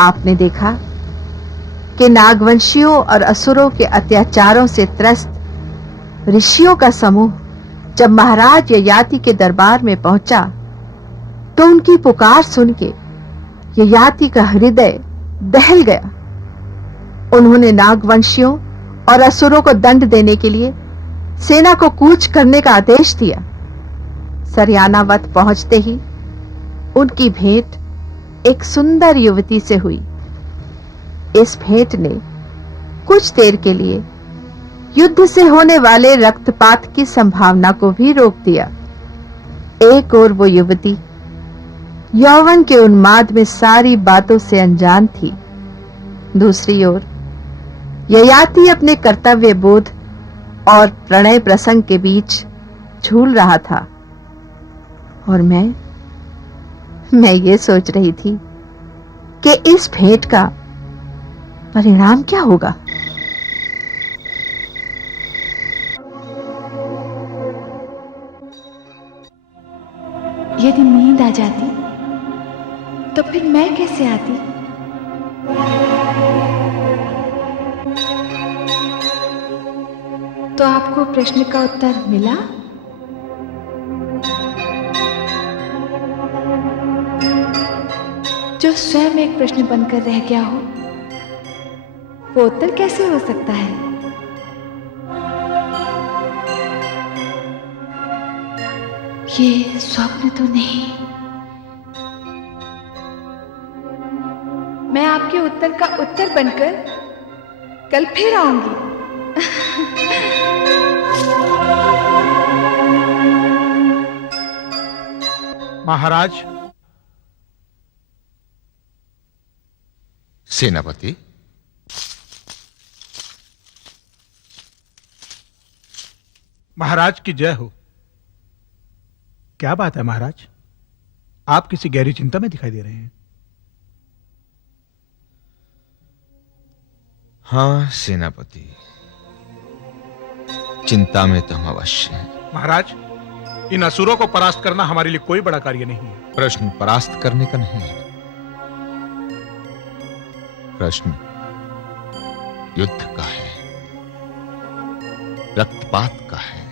आपने देखा कि नागवंशियों और असुरों के अत्याचारों से त्रस्त ऋषियों का समूह जब महाराज ययाति के दरबार में पहुंचा तो उनकी पुकार सुन के ययाति का हृदय दहल गया। उन्होंने नागवंशियों और असुरों को दंड देने के लिए सेना को कूच करने का आदेश दिया। सरयानावत पहुंचते ही उनकी भेंट एक सुंदर युवती से हुई। इस भेंट ने कुछ देर के लिए युद्ध से होने वाले रक्तपात की संभावना को भी रोक दिया। एक ओर वो युवती यौवन के उन्माद में सारी बातों से अनजान थी, दूसरी ओर ययाति अपने कर्तव्य बोध और प्रणय प्रसंग के बीच झूल रहा था। और मैं ये सोच रही थी कि इस भेंट का परिणाम क्या होगा। यदि नींद आ जाती तो फिर मैं कैसे आती? तो आपको प्रश्न का उत्तर मिला? जो स्वयं एक प्रश्न बनकर रह गया हो, वो उत्तर कैसे हो सकता है? ये स्वप्न तो नहीं। मैं आपके उत्तर का उत्तर बनकर कल फिर आऊंगी। महाराज। सेनापति, महाराज की जय हो। क्या बात है महाराज, आप किसी गहरी चिंता में दिखाई दे रहे हैं। हाँ सेनापति, चिंता में तो हम अवश्य हैं। महाराज, इन असुरों को परास्त करना हमारे लिए कोई बड़ा कार्य नहीं है। प्रश्न परास्त करने का नहीं है, प्रश्न युद्ध का है, रक्तपात का है,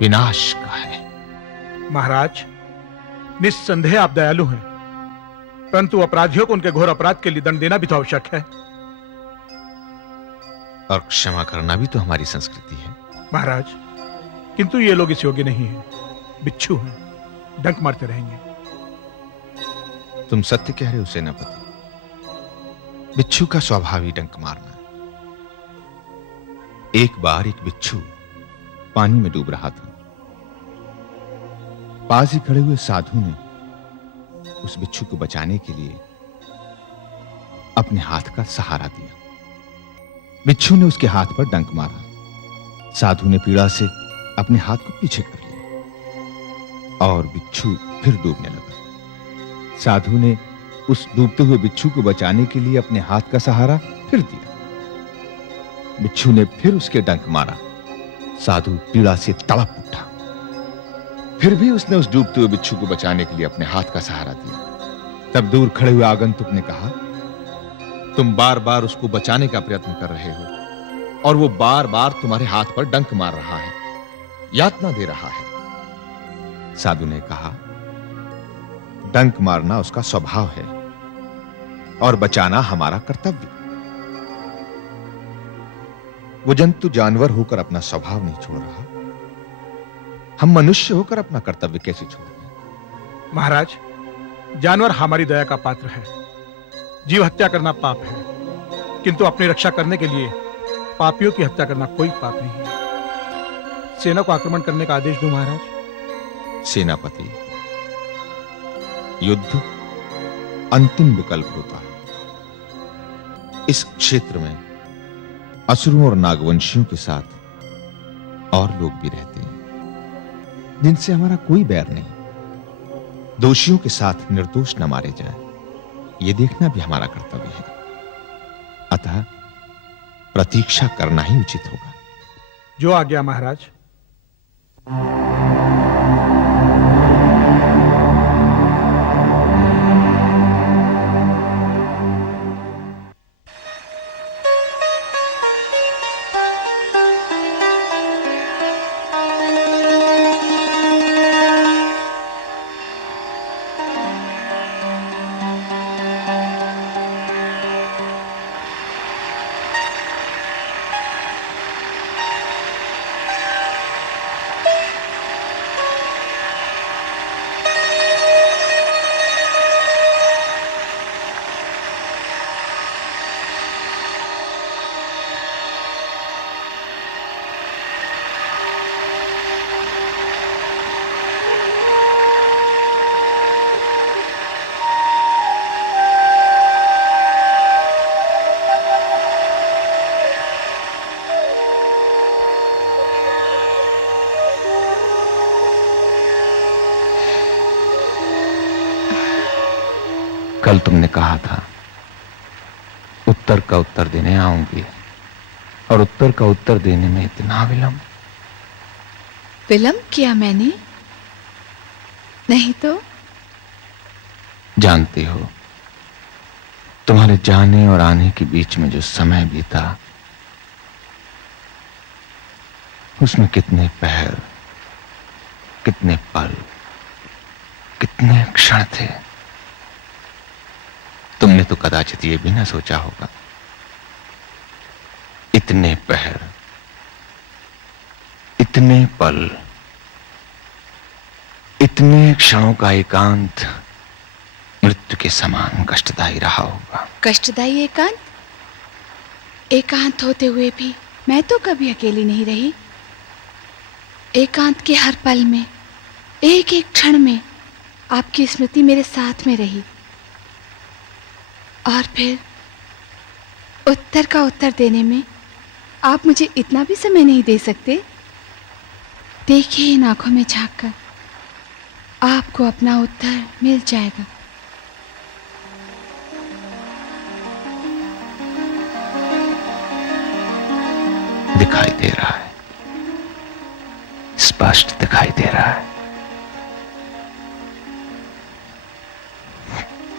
विनाश का है। महाराज, निस्संदेह आप दयालु हैं, परंतु अपराधियों को उनके घोर अपराध के लिए दंड देना भी तो आवश्यक है। और क्षमा करना भी तो हमारी संस्कृति है। महाराज, किंतु ये लोग इस योग्य नहीं हैं, बिच्छू हैं, डंक मारते रहेंगे। तुम सत्य कह रहे हो सेनापति, बिच्छू का स्वभाव ही डंक मारना। एक बार एक बिच्छू पानी में डूब रहा था। पास ही खड़े हुए साधु ने उस बिच्छू को बचाने के लिए अपने हाथ का सहारा दिया। बिच्छू ने उसके हाथ पर डंक मारा। साधु ने पीड़ा से अपने हाथ को पीछे कर लिया और बिच्छू फिर डूबने लगा। साधु ने उस डूबते हुए बिच्छू को बचाने के लिए अपने हाथ का सहारा फिर दिया। बिच्छू ने फिर उसके डंक मारा। साधु पीड़ा से तड़प उठा। फिर भी उसने उस डूबते हुए बिच्छू को बचाने के लिए अपने हाथ का सहारा दिया। तब दूर खड़े हुए आगंतुक ने कहा, तुम बार बार उसको बचाने का प्रयत्न कर रहे हो और वो बार बार तुम्हारे हाथ पर डंक मार रहा है, यातना दे रहा है। साधु ने कहा, डंक मारना उसका स्वभाव है और बचाना हमारा कर्तव्य। वो जंतु जानवर होकर अपना स्वभाव नहीं छोड़ रहा, हम मनुष्य होकर अपना कर्तव्य कैसे छोड़ दें? महाराज, जानवर हमारी दया का पात्र है। जीव हत्या करना पाप है, किंतु अपनी रक्षा करने के लिए पापियों की हत्या करना कोई पाप नहीं है। सेना को आक्रमण करने का आदेश दूं महाराज? सेनापति, युद्ध अंतिम विकल्प होता है। इस क्षेत्र में असुरों और नागवंशियों के साथ और लोग भी रहते हैं जिनसे हमारा कोई बैर नहीं। दोषियों के साथ निर्दोष न मारे जाएं, यह देखना भी हमारा कर्तव्य है। अतः प्रतीक्षा करना ही उचित होगा। जो आज्ञा महाराज। कल तुमने कहा था उत्तर का उत्तर देने आऊंगी, और उत्तर का उत्तर देने में इतना विलंब। विलंब किया मैंने? नहीं तो? जानती हो, तुम्हारे जाने और आने के बीच में जो समय बीता, उसमें कितने पहर, कितने पल, कितने क्षण थे। तुमने तो कदाचित ये भी ना सोचा होगा, इतने पहर, इतने पल, इतने क्षणों का एकांत मृत्यु के समान कष्टदायी रहा होगा। कष्टदायी एकांत? एकांत होते हुए भी मैं तो कभी अकेली नहीं रही। एकांत के हर पल में, एक एक क्षण में आपकी स्मृति मेरे साथ में रही। और फिर उत्तर का उत्तर देने में आप मुझे इतना भी समय नहीं दे सकते? देखिए, इन आंखों में झांक कर आपको अपना उत्तर मिल जाएगा। दिखाई दे रहा है, स्पष्ट दिखाई दे रहा है,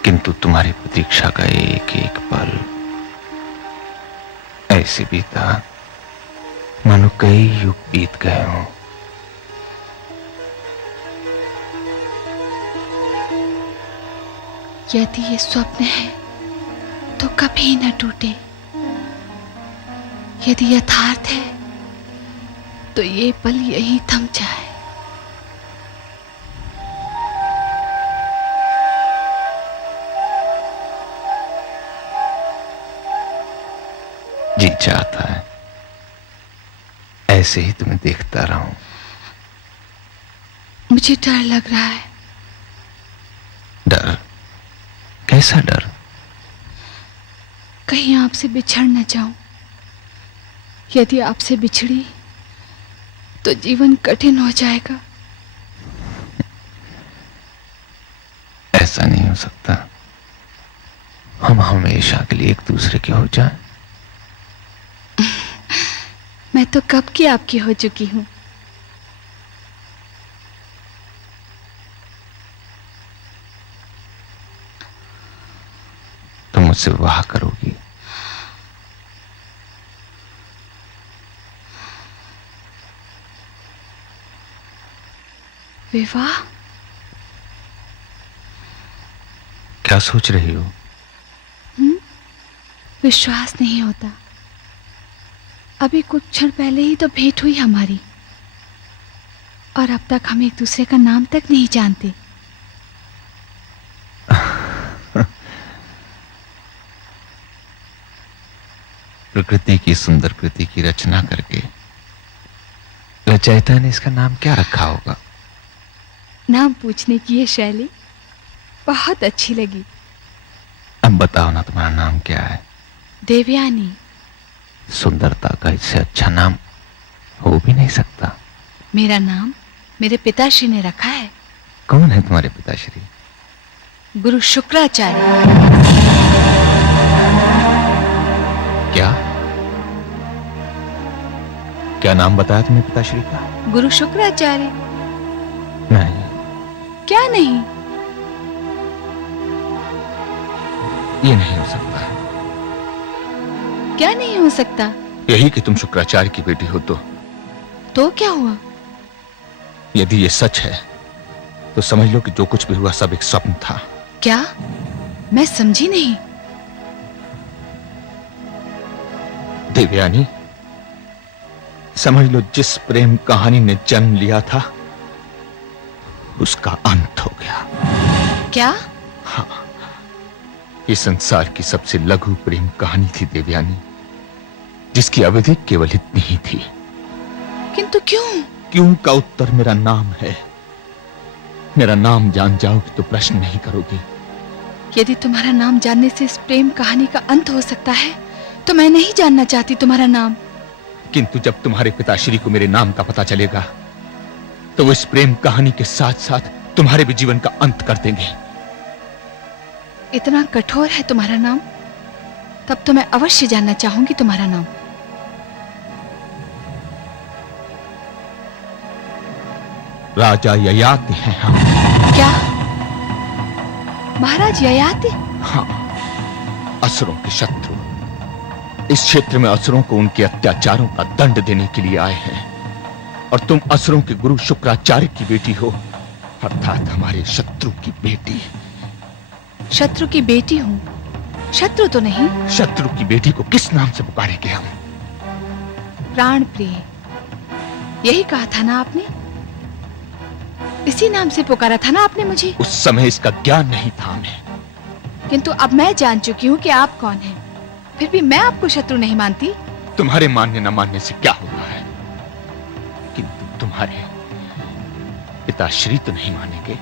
किंतु तुम्हारी प्रतीक्षा का एक एक पल ऐसे बीता मानो कई युग बीत गए हों। यदि ये स्वप्न है तो कभी न टूटे, यदि यथार्थ है तो ये पल यहीं थम जाए। जी चाहता है ऐसे ही तुम्हें देखता रहूं। मुझे डर लग रहा है। डर? कैसा डर? कहीं आपसे बिछड़ न जाऊं। यदि आपसे बिछड़ी तो जीवन कठिन हो जाएगा। ऐसा नहीं हो सकता। हम हमेशा के लिए एक दूसरे के हो जाएं। मैं तो कब की आपकी हो चुकी हूं। तुम मुझसे विवाह करोगी? विवाह? क्या सोच रही हो? विश्वास नहीं होता। अभी कुछ क्षण पहले ही तो भेंट हुई हमारी, और अब तक हम एक दूसरे का नाम तक नहीं जानते। प्रकृति की सुंदर कृति की रचना करके रचयिता ने इसका नाम क्या रखा होगा? नाम पूछने की ये शैली बहुत अच्छी लगी। अब बताओ ना, तुम्हारा नाम क्या है? देवयानी। सुंदरता का इससे अच्छा नाम हो भी नहीं सकता। मेरा नाम मेरे पिताश्री ने रखा है। कौन है तुम्हारे पिताश्री? गुरु शुक्राचार्य। क्या क्या नाम बताया तुमने पिताश्री का? गुरु शुक्राचार्य। नहीं। क्या नहीं? ये नहीं हो सकता। क्या नहीं हो सकता? यही कि तुम शुक्राचार्य की बेटी हो तो क्या हुआ? यदि ये सच है तो समझ लो कि जो कुछ भी हुआ सब एक स्वप्न था। क्या? मैं समझी नहीं। देवयानी, समझ लो जिस प्रेम कहानी ने जन्म लिया था उसका अंत हो गया। क्या? हाँ, ये संसार की सबसे लघु प्रेम कहानी थी देवयानी, जिसकी अवधि केवल इतनी ही थी। किंतु क्यों? क्यों का उत्तर मेरा नाम है। मेरा नाम जान जाओगी तो प्रश्न नहीं करोगी। यदि तुम्हारा नाम जानने से इस प्रेम कहानी का अंत हो सकता है तो मैं नहीं जानना चाहती तुम्हारा नाम। किंतु जब तुम्हारे पिताश्री को मेरे नाम का पता चलेगा तो वो इस प्रेम कहानी के साथ साथ तुम्हारे भी जीवन का अंत कर देंगे। इतना कठोर है तुम्हारा नाम, तब तो मैं अवश्य जानना चाहूंगी तुम्हारा नाम। राजा ययाति हैं हम। क्या? महाराज ययाति? हाँ, असुरों के शत्रु। इस क्षेत्र में असुरों को उनके अत्याचारों का दंड देने के लिए आए हैं, और तुम असुरों के गुरु शुक्राचार्य की बेटी हो, अर्थात हमारे शत्रु की बेटी। शत्रु की बेटी हूं, शत्रु तो नहीं। शत्रु की बेटी को किस नाम से पुकारेंगे हम? प्राण प्रिय, यही कहा था ना आपने? इसी नाम से पुकारा था ना आपने मुझे? उस समय इसका ज्ञान नहीं था हमें। किंतु अब मैं जान चुकी हूँ कि आप कौन हैं। फिर भी मैं आपको शत्रु नहीं मानती। तुम्हारे मानने न मानने से क्या होता है, किंतु तुम्हारे पिताश्री तो नहीं मानेंगे।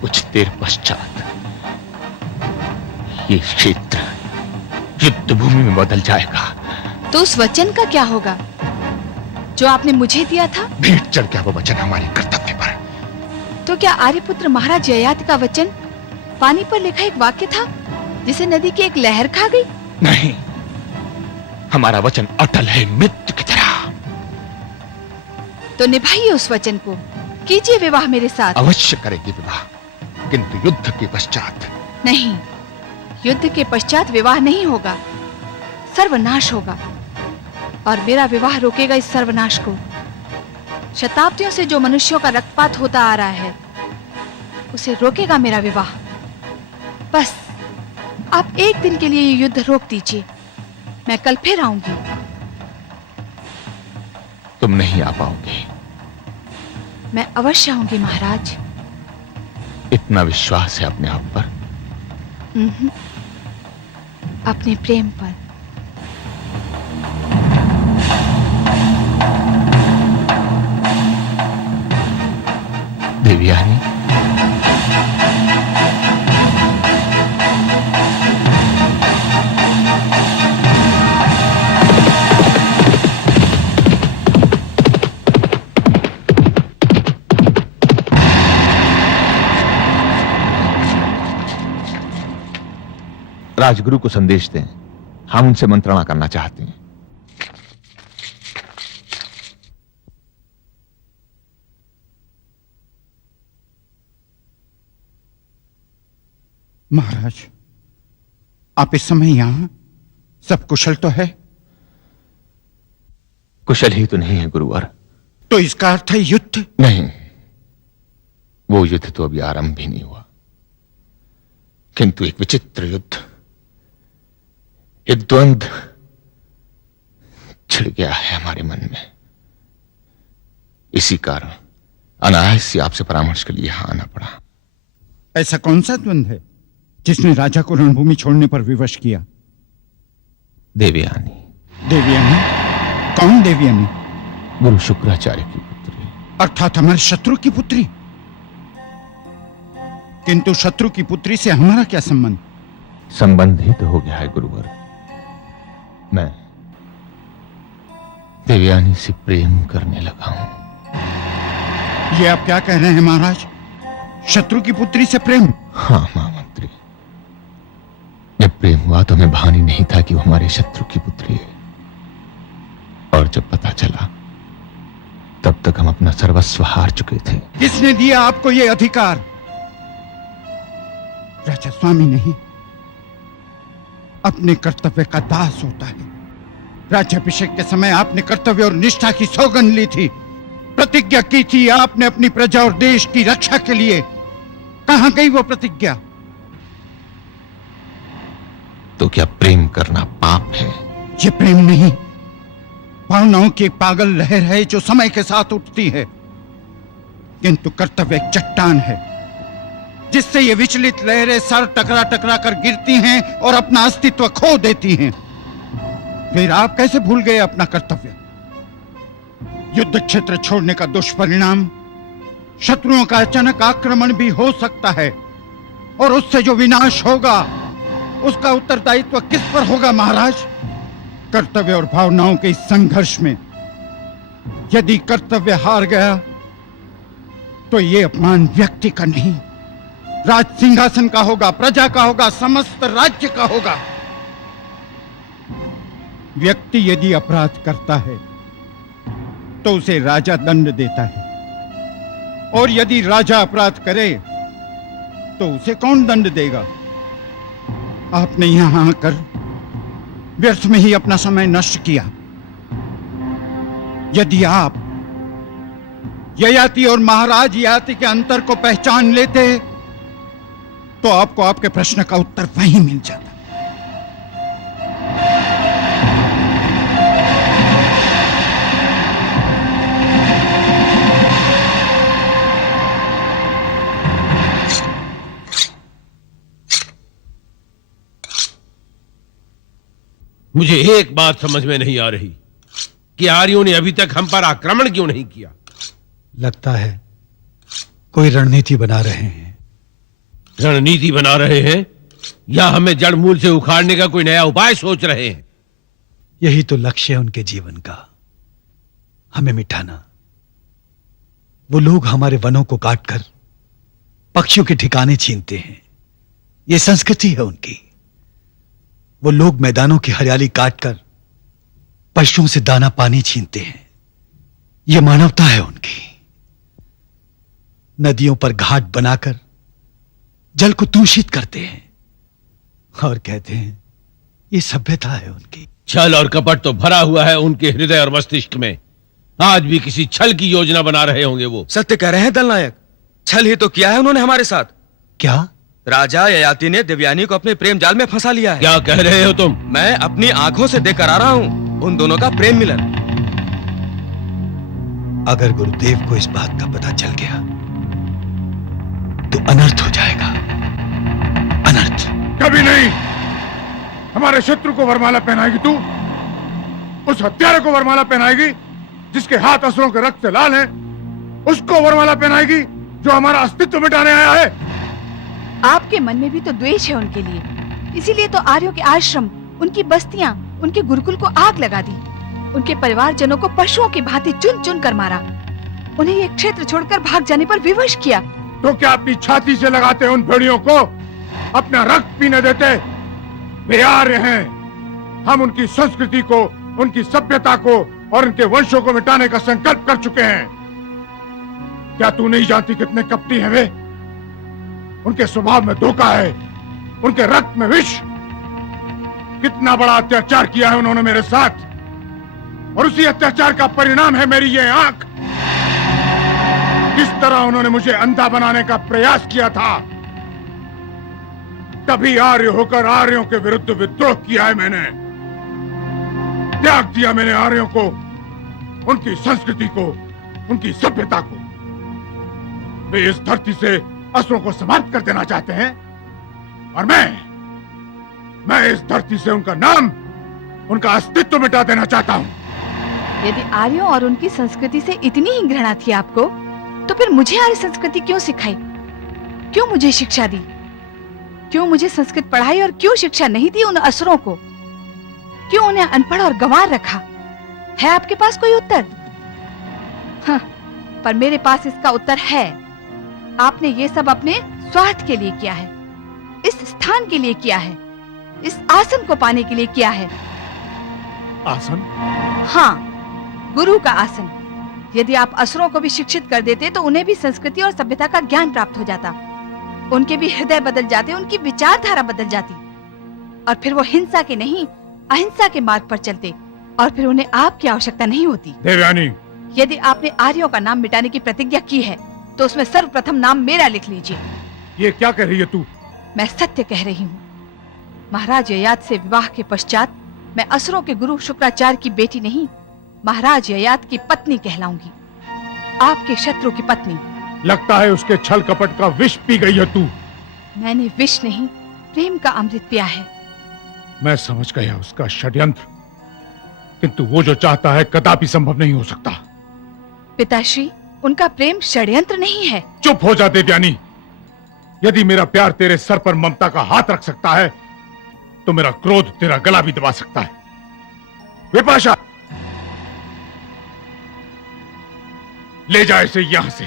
कुछ देर पश्चात ये क्षेत्र युद्ध भूमि में बदल जाएगा। तो उस वचन का क्या होगा जो आपने मुझे दिया था? भेंट चढ़ गया वो वचन हमारे कर्तव्य पर। तो क्या आर्यपुत्र महाराज ययाति का वचन पानी पर लिखा एक वाक्य था जिसे नदी की एक लहर खा गई? नहीं, हमारा वचन अटल है, मृत्यु की तरह। तो निभाइए उस वचन को, कीजिए विवाह मेरे साथ। अवश्य करेंगे विवाह, किंतु युद्ध के पश्चात। नहीं, युद्ध के पश्चात विवाह नहीं होगा, सर्वनाश होगा। और मेरा विवाह रोकेगा इस सर्वनाश को। शताब्दियों से जो मनुष्यों का रक्तपात होता आ रहा है, उसे रोकेगा मेरा विवाह। बस आप एक दिन के लिए ये युद्ध रोक दीजिए, मैं कल फिर आऊंगी। तुम नहीं आ पाओगे। मैं अवश्य आऊंगी महाराज। इतना विश्वास है अपने आप पर? अपने प्रेम पर। देवयानी, राजगुरु को संदेश दें, हम उनसे मंत्रणा करना चाहते हैं। महाराज, आप इस समय यहां? सब कुशल तो है? कुशल ही तो नहीं है गुरुवर। तो इसका अर्थ है युद्ध? नहीं, वो युद्ध तो अभी आरंभ भी नहीं हुआ, किंतु एक विचित्र युद्ध, एक द्वंद्व छिड़ गया है हमारे मन में। इसी कारण अनायास ही आपसे परामर्श के लिए यहां आना पड़ा। ऐसा कौन सा द्वंद्व है जिसने राजा को रणभूमि छोड़ने पर विवश किया? देवयानी। देवयानी? कौन देवयानी? गुरु शुक्राचार्य की पुत्री। अर्थात हमारे शत्रु की पुत्री? किंतु शत्रु की पुत्री से हमारा क्या संबंध? संबंध ही तो हो गया है गुरुवर। मैं देवयानी से प्रेम करने लगा हूं। ये आप क्या कह रहे हैं महाराज? शत्रु की पुत्री से प्रेम? हाँ महामंत्री, जब प्रेम हुआ तो हमें भान ही नहीं था कि वो हमारे शत्रु की पुत्री है, और जब पता चला तब तक हम अपना सर्वस्व हार चुके थे। किसने दिया आपको ये अधिकार? राजा स्वामी नहीं, अपने कर्तव्य का दास होता है। राज्याभिषेक के समय आपने कर्तव्य और निष्ठा की सौगंध ली थी, प्रतिज्ञा की थी आपने अपनी प्रजा और देश की रक्षा के लिए। कहां गई वो प्रतिज्ञा? तो क्या प्रेम करना पाप है? ये प्रेम नहीं, भावनाओं की एक पागल लहर है जो समय के साथ उठती है। किंतु कर्तव्य एक चट्टान है जिससे ये विचलित लहरें सर टकरा टकरा कर गिरती हैं और अपना अस्तित्व खो देती हैं। फिर आप कैसे भूल गए अपना कर्तव्य? युद्ध क्षेत्र छोड़ने का दुष्परिणाम शत्रुओं का अचानक आक्रमण भी हो सकता है, और उससे जो विनाश होगा उसका उत्तरदायित्व किस पर होगा महाराज? कर्तव्य और भावनाओं के इस संघर्ष में यदि कर्तव्य हार गया तो ये अपमान व्यक्ति का नहीं, राज सिंहासन का होगा, प्रजा का होगा, समस्त राज्य का होगा। व्यक्ति यदि अपराध करता है तो उसे राजा दंड देता है, और यदि राजा अपराध करे तो उसे कौन दंड देगा? आपने यहां आकर व्यर्थ में ही अपना समय नष्ट किया। यदि आप ययाति और महाराज ययाति के अंतर को पहचान लेते तो आपको आपके प्रश्न का उत्तर वहीं मिल जाता। मुझे एक बात समझ में नहीं आ रही कि आर्यों ने अभी तक हम पर आक्रमण क्यों नहीं किया। लगता है कोई रणनीति बना रहे हैं। रणनीति बना रहे हैं या हमें जड़ मूल से उखाड़ने का कोई नया उपाय सोच रहे हैं? यही तो लक्ष्य है उनके जीवन का, हमें मिटाना। वो लोग हमारे वनों को काटकर पक्षियों के ठिकाने छीनते हैं, ये संस्कृति है उनकी। वो लोग मैदानों की हरियाली काटकर पशुओं से दाना पानी छीनते हैं, यह मानवता है उनकी। नदियों पर घाट बनाकर जल को दूषित करते हैं और कहते हैं ये सभ्यता है उनकी। छल और कपट तो भरा हुआ है उनके हृदय और मस्तिष्क में। आज भी किसी छल की योजना बना रहे होंगे वो। सत्य कह रहे हैं दलनायक, छल ही तो किया है उन्होंने हमारे साथ। क्या? राजा ययाति ने देवयानी को अपने प्रेम जाल में फंसा लिया है। क्या कह रहे हो तुम? मैं अपनी आंखों से देखकर आ रहा हूँ उन दोनों का प्रेम मिलन। अगर गुरुदेव को इस बात का पता चल गया तो अनर्थ हो जाएगा, अनर्थ। कभी नहीं। हमारे शत्रु को वरमाला पहनाएगी तू? उस हत्यारे को वरमाला पहनाएगी जिसके हाथ असुरों के रक्त से लाल हैं? उसको वरमाला पहनाएगी जो हमारा अस्तित्व मिटाने आया है? आपके मन में भी तो द्वेष है उनके लिए, इसीलिए तो आर्यों के आश्रम, उनकी बस्तियां, उनके गुरुकुल को आग लगा दी, उनके परिवारजनों को पशुओं की भांति चुन चुन कर मारा, उन्हें ये क्षेत्र छोड़कर भाग जाने पर विवश किया। तो क्या अपनी छाती से लगाते उन भेड़ियों को अपना रक्त पीने देते? वे आर्य हैं। हम उनकी संस्कृति को, उनकी सभ्यता को और उनके वंशों को मिटाने का संकल्प कर चुके हैं। क्या तू नहीं जानती कितने कपटी हैं वे? उनके स्वभाव में धोखा है, उनके रक्त में विष। कितना बड़ा अत्याचार किया है उन्होंने मेरे साथ, और उसी अत्याचार का परिणाम है मेरी ये आंख। किस तरह उन्होंने मुझे अंधा बनाने का प्रयास किया था, तभी आर्य होकर आर्यों के विरुद्ध विद्रोह किया है मैंने। त्याग दिया मैंने आर्यों को, उनकी संस्कृति को, उनकी सभ्यता को। वे इस धरती से असुरों को समाप्त कर देना चाहते हैं, और मैं इस धरती से उनका नाम, उनका अस्तित्व मिटा देना चाहता हूं। यदि आर्यों और उनकी संस्कृति से इतनी ही घृणा थी आपको, तो फिर मुझे आर्य संस्कृति क्यों सिखाई? क्यों मुझे शिक्षा दी? क्यों मुझे संस्कृत पढ़ाई और क्यों शिक्षा नहीं दी उन असुरों को? क्यों उन्हें अनपढ़ और गंवार रखा? है आपके पास कोई उत्तर? हाँ, पर मेरे पास इसका उत्तर है। आपने ये सब अपने स्वार्थ के लिए किया है, इस स्थान के लिए किया है, इस आसन को पाने के लिए किया है। आसन? हाँ, गुरु का आसन। यदि आप असुरों को भी शिक्षित कर देते तो उन्हें भी संस्कृति और सभ्यता का ज्ञान प्राप्त हो जाता, उनके भी हृदय बदल जाते, उनकी विचारधारा बदल जाती, और फिर वो हिंसा के नहीं अहिंसा के मार्ग पर चलते, और फिर उन्हें आपकी आवश्यकता नहीं होती। देवयानी, यदि आपने आर्यों का नाम मिटाने की प्रतिज्ञा की है तो उसमें सर्वप्रथम नाम मेरा लिख लीजिए। ये क्या कह रही है तू? मैं सत्य कह रही हूँ। महाराज ययाति से विवाह के पश्चात मैं असुरों के गुरु शुक्राचार्य की बेटी नहीं, महाराज ययाति की पत्नी कहलाऊंगी, आपके शत्रु की पत्नी। लगता है उसके छल कपट का विष पी गई है तू। मैंने विष नहीं, प्रेम का अमृत पिया है। मैं समझ गया उसका षड्यंत्र, किंतु वो जो चाहता है कदापि संभव नहीं हो सकता। पिताश्री, उनका प्रेम षड्यंत्र नहीं है। चुप हो जा देवयानी। यदि मेरा प्यार तेरे सर पर ममता का हाथ रख सकता है तो मेरा क्रोध तेरा गला भी दबा सकता है। विपाशा, ले जा इसे यहां से।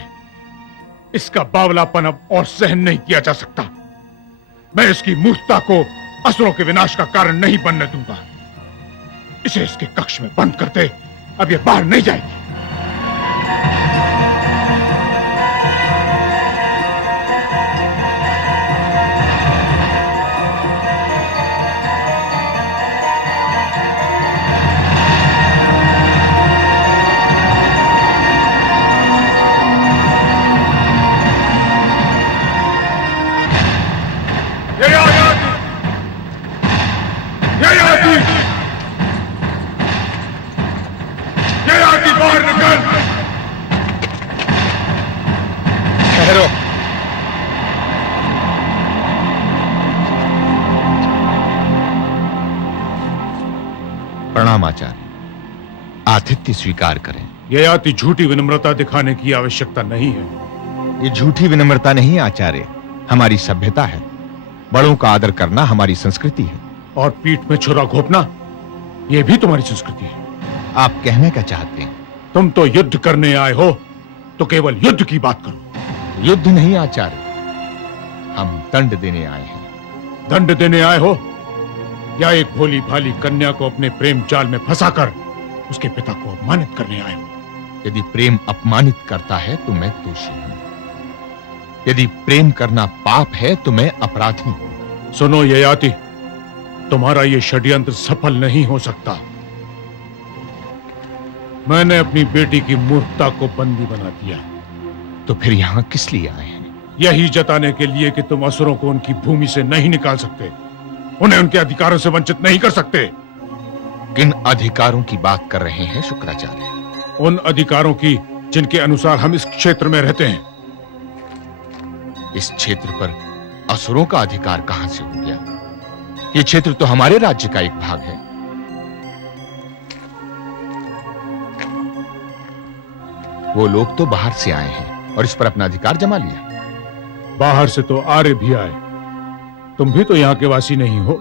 इसका बावलापन अब और सहन नहीं किया जा सकता। मैं इसकी मूर्खता को असुरों के विनाश का कारण नहीं बनने दूंगा। इसे इसके कक्ष में बंद कर दे, अब ये बाहर नहीं जाएगी। प्रणाम आचार्य, आतिथ्य स्वीकार करें। ययाति झूठी विनम्रता दिखाने की आवश्यकता नहीं है। ये झूठी विनम्रता नहीं आचार्य, हमारी सभ्यता है। बड़ों का आदर करना हमारी संस्कृति है। और पीठ में छुरा घोंपना, यह भी तुम्हारी संस्कृति है। आप कहने क्या चाहते हैं? तुम तो युद्ध करने आए हो, तो केवल युद्ध की बात करो। युद्ध नहीं आचार्य, हम दंड देने आए हैं। दंड देने आए हो या एक भोली भाली कन्या को अपने प्रेम जाल में फंसाकर उसके पिता को अपमानित करने आए हो? यदि प्रेम अपमानित करता है तो मैं दोषी हूं। यदि प्रेम करना पाप है तो मैं अपराधी हूं। सुनो ययाति, तुम्हारा यह षड्यंत्र सफल नहीं हो सकता। मैंने अपनी बेटी की मूर्खता को बंदी बना दिया। तो फिर यहां किस लिए आए हैं? यही जताने के लिए कि तुम असुरों को उनकी भूमि से नहीं निकाल सकते, उन्हें उनके अधिकारों से वंचित नहीं कर सकते। किन अधिकारों की बात कर रहे हैं शुक्राचार्य? उन अधिकारों की जिनके अनुसार हम इस क्षेत्र में रहते हैं। इस क्षेत्र पर असुरों का अधिकार कहां से हो गया? यह क्षेत्र तो हमारे राज्य का एक भाग है। वो लोग तो बाहर से आए हैं और इस पर अपना अधिकार जमा लिया। बाहर से तो आर्य भी आए, तुम भी तो यहाँ के वासी नहीं हो,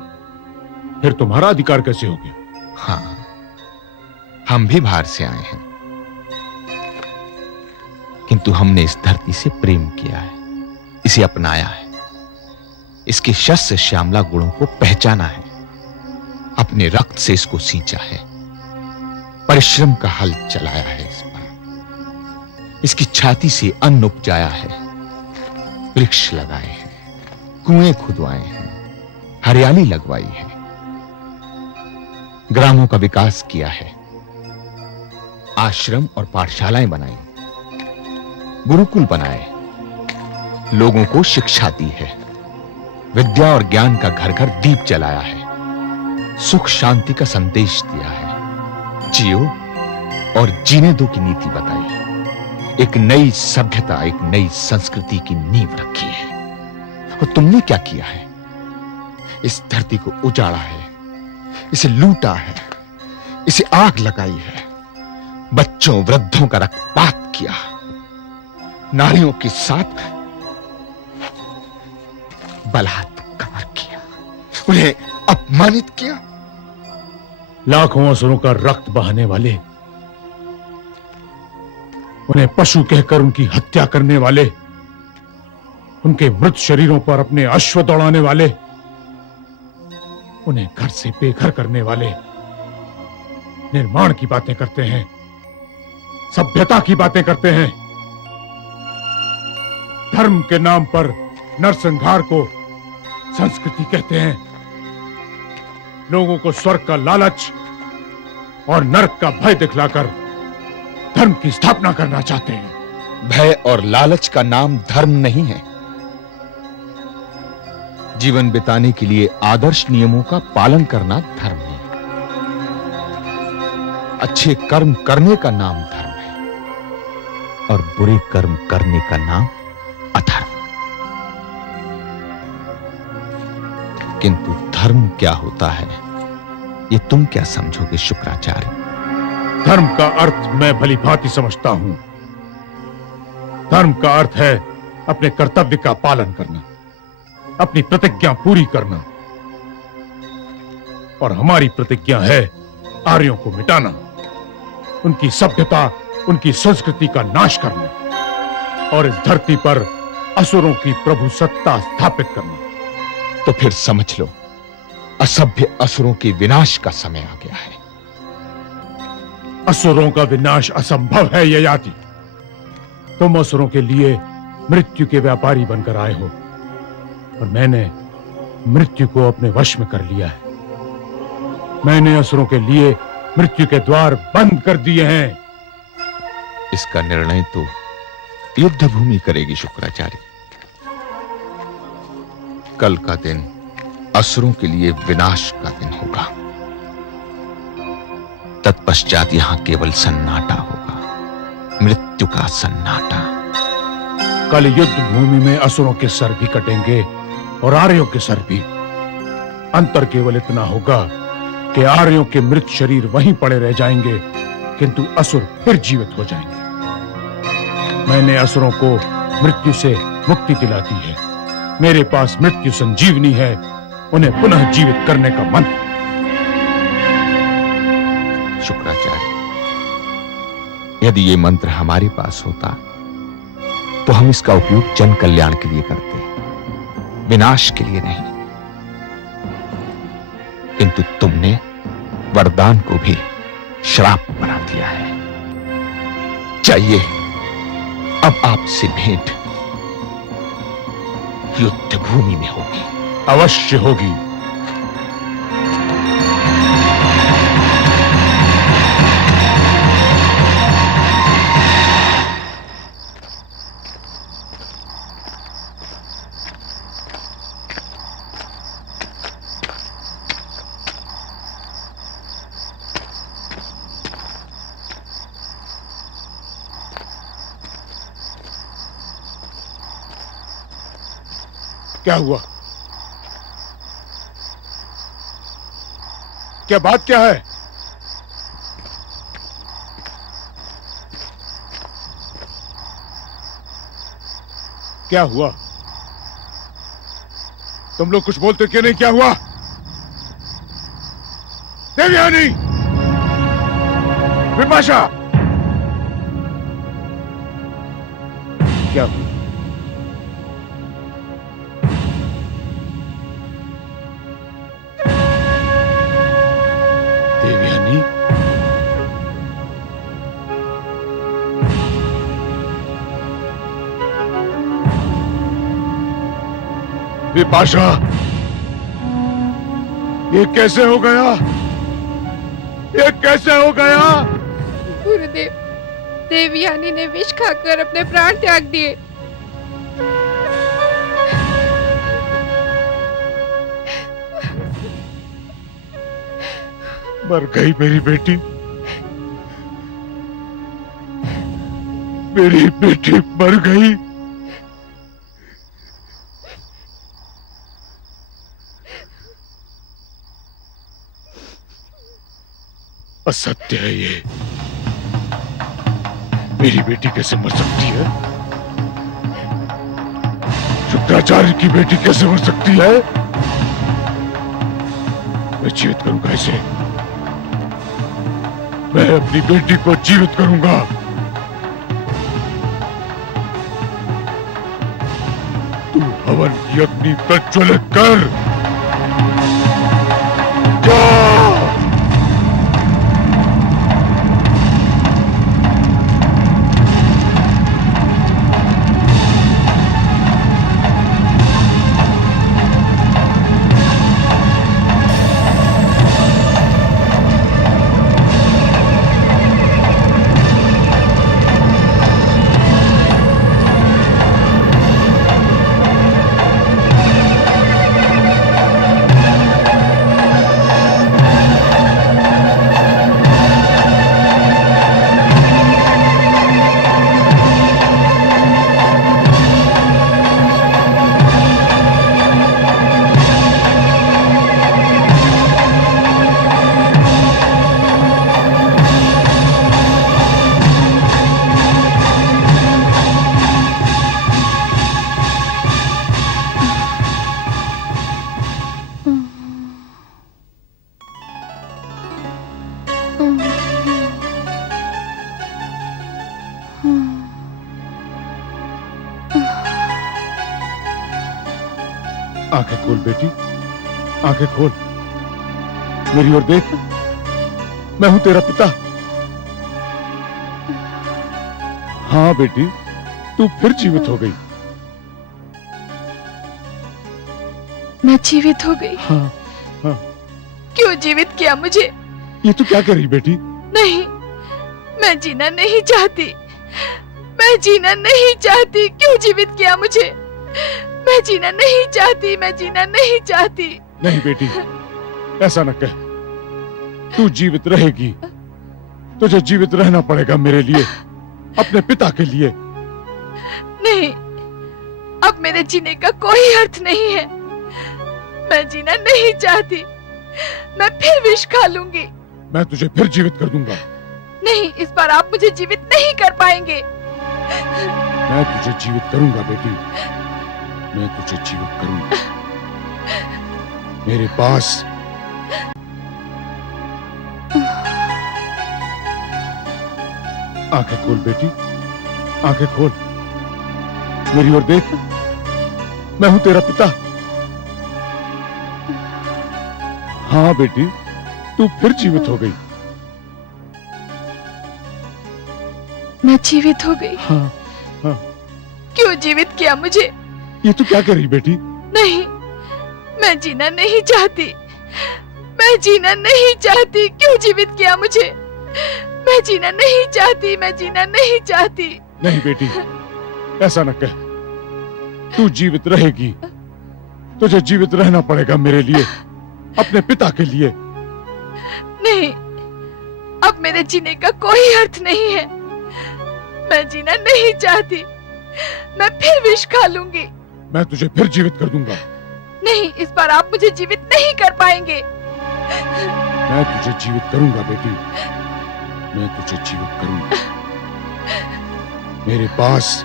फिर तुम्हारा अधिकार कैसे हो गया? हाँ, हम भी बाहर से आए हैं, किंतु हमने इस धरती से प्रेम किया है, इसे अपनाया है, इसके शस्य श्यामला गुणों को पहचाना है, अपने रक्त से इसको सींचा है, परिश्रम का हल चलाया है इस पर, इसकी छाती से अन्न उपजाया है, वृक्ष लगाए हैं, कुएं खुदवाए हैं, हरियाली लगवाई है, ग्रामों का विकास किया है, आश्रम और पाठशालाएं बनाई, गुरुकुल बनाए, लोगों को शिक्षा दी है, विद्या और ज्ञान का घर घर दीप जलाया है, सुख शांति का संदेश दिया है, जियो और जीने दो की नीति बताई है, एक नई सभ्यता, एक नई संस्कृति की नींव रखी है। और तुमने क्या किया है? इस धरती को उजाड़ा है, इसे लूटा है, इसे आग लगाई है, बच्चों वृद्धों का रक्तपात किया, नारियों के साथ बलात्कार किया, उन्हें अपमानित किया। लाखों असुरों का रक्त बहाने वाले, उन्हें पशु कहकर उनकी हत्या करने वाले, उनके मृत शरीरों पर अपने अश्व दौड़ाने वाले, उन्हें घर से बेघर करने वाले, निर्माण की बातें करते हैं, सभ्यता की बातें करते हैं, धर्म के नाम पर नरसंहार को संस्कृति कहते हैं, लोगों को स्वर्ग का लालच और नरक का भय दिखलाकर धर्म की स्थापना करना चाहते हैं। भय और लालच का नाम धर्म नहीं है। जीवन बिताने के लिए आदर्श नियमों का पालन करना धर्म है। अच्छे कर्म करने का नाम धर्म है और बुरे कर्म करने का नाम अधर्म। किंतु धर्म क्या होता है, ये तुम क्या समझोगे शुक्राचार्य? धर्म का अर्थ मैं भली भांति समझता हूं। धर्म का अर्थ है अपने कर्तव्य का पालन करना, अपनी प्रतिज्ञा पूरी करना, और हमारी प्रतिज्ञा है आर्यों को मिटाना, उनकी सभ्यता, उनकी संस्कृति का नाश करना। और इस धरती पर असुरों की प्रभु सत्ता स्थापित करना। तो फिर समझ लो, असभ्य असुरों के विनाश का समय आ गया है। असुरों का विनाश असंभव है ययाति। तुम असुरों के लिए मृत्यु के व्यापारी बनकर आए हो और मैंने मृत्यु को अपने वश में कर लिया है। मैंने असुरों के लिए मृत्यु के द्वार बंद कर दिए हैं। इसका निर्णय तो युद्ध भूमि करेगी शुक्राचार्य। कल का दिन असुरों के लिए विनाश का दिन होगा। तत्पश्चात यहां केवल सन्नाटा होगा, मृत्यु का सन्नाटा। कल युद्ध भूमि में असुरों के सर भी कटेंगे और आर्यों के सर भी। अंतर केवल इतना होगा कि आर्यों के मृत शरीर वहीं पड़े रह जाएंगे, किंतु असुर फिर जीवित हो जाएंगे। मैंने असुरों को मृत्यु से मुक्ति दिला दी है। मेरे पास मृत्यु संजीवनी है, उन्हें पुनः जीवित करने का मंत्र। शुक्राचार्य, यदि ये मंत्र हमारे पास होता तो हम इसका उपयोग जन कल्याण के लिए करते, विनाश के लिए नहीं। किंतु तुमने वरदान को भी श्राप बना दिया है। चाहिए अब आपसे भेंट युद्ध भूमि में होगी। अवश्य होगी। क्या हुआ? क्या बात क्या है? क्या हुआ? तुम लोग कुछ बोलते क्यों नहीं? क्या हुआ? देवयानी, विपाशा, क्या हुआ? देवयानी, विपाशा, ये कैसे हो गया? ये कैसे हो गया? गुरुदेव, देवयानी ने विष खाकर अपने प्राण त्याग दिए। मर गई मेरी बेटी। मेरी बेटी मर गई। असत्य है ये। मेरी बेटी कैसे मर सकती है? शुक्राचार्य की बेटी कैसे मर सकती है? मैं जीवित करूंगा इसे। मैं अपनी बेटी को जीवित करूंगा। तू हवन की अग्नि प्रज्वलित कर। जा। आंखें खोल बेटी, आंखें खोल, मेरी ओर देख, मैं हूं तेरा पिता। हाँ बेटी, तू फिर जीवित हो गई। मैं जीवित हो गई। हाँ हाँ। क्यों जीवित किया मुझे? ये तू क्या कर रही बेटी? नहीं, मैं जीना नहीं चाहती, मैं जीना नहीं चाहती। क्यों जीवित किया मुझे? मैं जीना नहीं चाहती, मैं जीना नहीं चाहती। नहीं बेटी, ऐसा न कह। तू जीवित रहेगी, तुझे जीवित रहना पड़ेगा मेरे लिए, अपने पिता के लिए। नहीं, अब मेरे जीने का कोई अर्थ नहीं है। मैं जीना नहीं चाहती, मैं फिर विष खा लूंगी। मैं तुझे फिर जीवित कर दूंगा। नहीं, इस बार आप मुझे जीवित नहीं कर पाएंगे। मैं तुझे जीवित करूंगा बेटी, मैं तुझे जीवित करूंगा। मेरे पास आंखें खोल बेटी, आंखें खोल, मेरी ओर देख, मैं हूं तेरा पिता। हाँ बेटी, तू फिर जीवित हो गई। मैं जीवित हो गई। हाँ हाँ। क्यों जीवित किया मुझे? ये तू क्या कर रही बेटी? नहीं, मैं जीना नहीं चाहती, मैं जीना नहीं चाहती। क्यों जीवित किया मुझे? मैं जीना नहीं चाहती, मैं जीना नहीं चाहती। नहीं बेटी, ऐसा न कह। तू जीवित रहेगी, तुझे जीवित रहना पड़ेगा मेरे लिए, अपने पिता के लिए। नहीं, अब मेरे जीने का कोई अर्थ नहीं है। मैं जीना नहीं चाहती, मैं फिर विष खा लूंगी। मैं तुझे फिर जीवित कर दूंगा। नहीं, इस बार आप मुझे जीवित नहीं कर पाएंगे। मैं तुझे जीवित करूंगा बेटी, मैं तुझे जीवित करूंगा। मेरे पास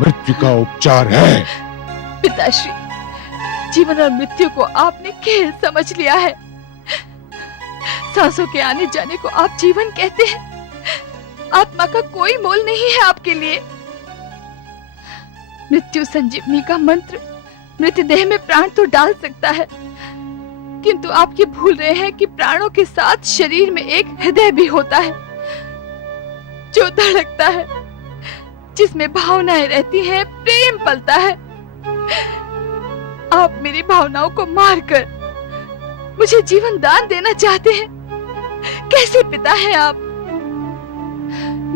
मृत्यु का उपचार है। पिताश्री, जीवन और मृत्यु को आपने खेल समझ लिया है। सांसों के आने जाने को आप जीवन कहते हैं। आत्मा का कोई मोल नहीं है आपके लिए। मृत्यु संजीवनी का मंत्र मृतदेह में प्राण तो डाल सकता है, किंतु आप ये भूल रहे हैं कि प्राणों के साथ शरीर में एक हृदय भी होता है, जो धड़कता है, जिसमें भावनाएं रहती हैं, प्रेम पलता है। आप मेरी भावनाओं को मारकर मुझे जीवन दान देना चाहते हैं। कैसे पिता हैं आप?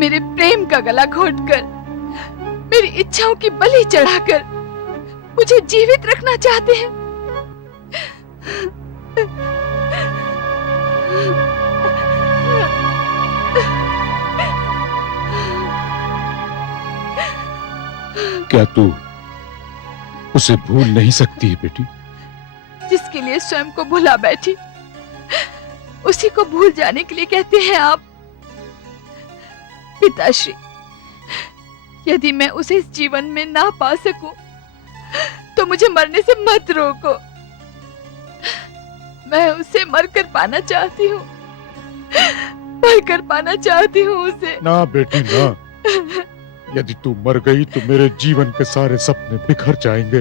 मेरे प्रेम का गला घोटकर, मेरी इच्छाओं की बलि चढ़ाकर मुझे जीवित रखना चाहते हैं। क्या तू उसे भूल नहीं सकती है बेटी? जिसके लिए स्वयं को भुला बैठी, उसी को भूल जाने के लिए कहते हैं आप। पिताश्री, यदि मैं उसे इस जीवन में ना पा सकूं, तो मुझे मरने से मत रोको। मैं उसे मरकर पाना चाहती हूँ, मरकर पाना चाहती हूँ उसे। ना बेटी ना, यदि तू मर गई तो मेरे जीवन के सारे सपने बिखर जाएंगे।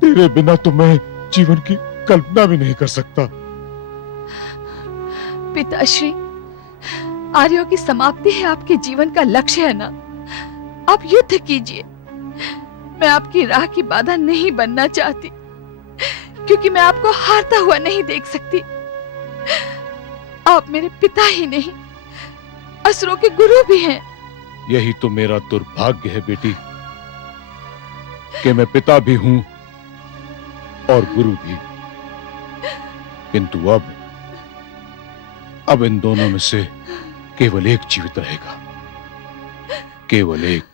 तेरे बिना तो मैं जीवन की कल्पना भी नहीं कर सकता। पिताश्री, आर्यों की समाप्ति है आपके जीवन का लक्ष्य है ना? आप युद्ध कीजिए। मैं आपकी राह की बाधा नहीं बनना चाहती, क्योंकि मैं आपको हारता हुआ नहीं देख सकती। आप मेरे पिता ही नहीं, असुरों के गुरु भी हैं। यही तो मेरा दुर्भाग्य है बेटी, कि मैं पिता भी हूं और गुरु भी। किंतु अब इन दोनों में से केवल एक जीवित रहेगा, केवल एक।